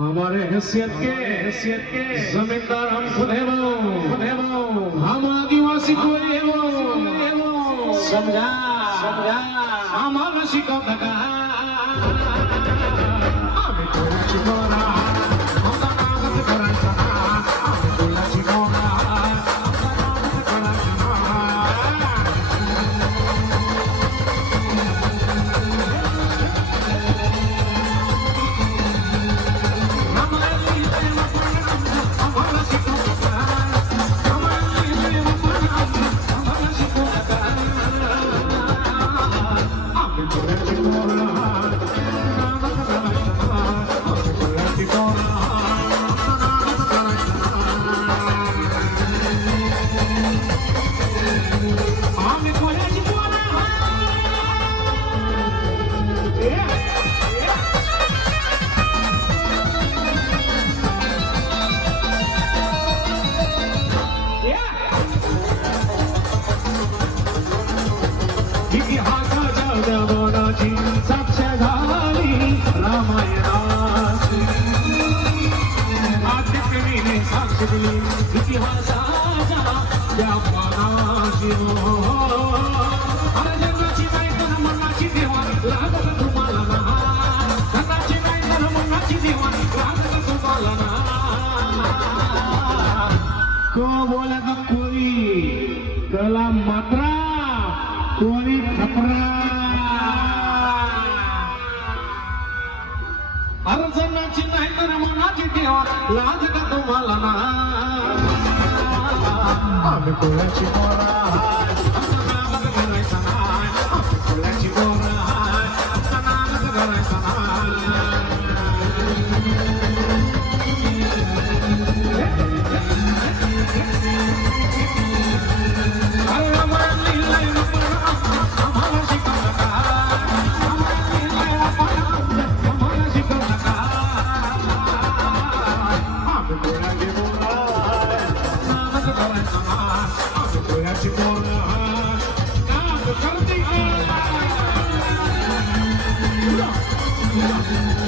हमारे हैसियत के जमींदार हम खुद हैं हम आदिवासी कोई है वो समझा हमारा शिकव लगा हमें कोई चिकोरा हम नागत कराता हमें कोई चिकोरा बोला कोई कला मात्रा कोई खपरा अर्जनाची नाही तर मनाची ठेवा लाज का तुम्हाला ना आम्ही कोणाची पोरा नागत करायचा नाही आम्ही कोणाची पोरा नागत करायचा Yeah.